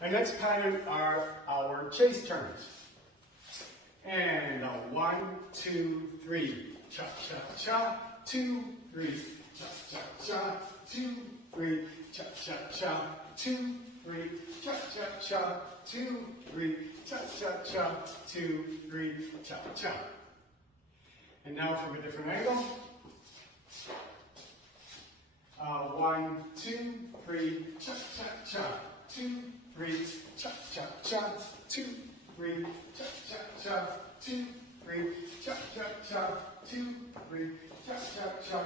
Our next pattern are our chase turns. And 1, 2, 3, cha cha cha, 2, 3, cha cha cha, 2, 3, cha cha cha, 2, 3, cha cha cha, 2, 3, cha cha cha, 2, 3, cha cha. And now from a different angle. 1, 2, 3, cha cha cha, 2, 3, cha cha cha, 2, 3, cha cha cha, 2, 3, cha cha cha, 2, 3, cha cha cha,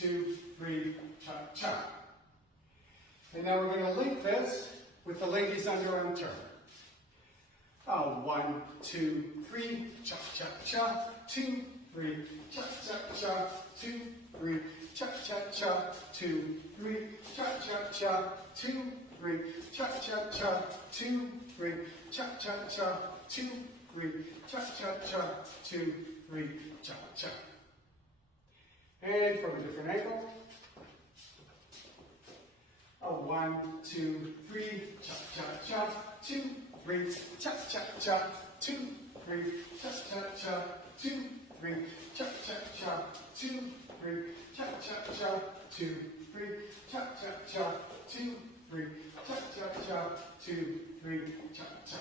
2, 3, cha cha. And now we're going to link this with the ladies' underarm turn. 1, 2, 3, cha cha cha, 2, 3, cha cha cha, 2, 3, cha cha cha, 2, 3, cha cha cha, 2, 3, cha cha cha, 2, 3, cha cha cha, 2, 3, cha cha cha, 2, 3, cha cha. And from a different angle. 1, 2, 3, cha cha cha, 2, 3, cha cha cha, 2, 3, cha cha cha, 2, 3, cha cha cha, 2, 3, cha cha cha, 2, 3, cha cha cha, 2, 3, cha cha cha, 2, 3, cha cha.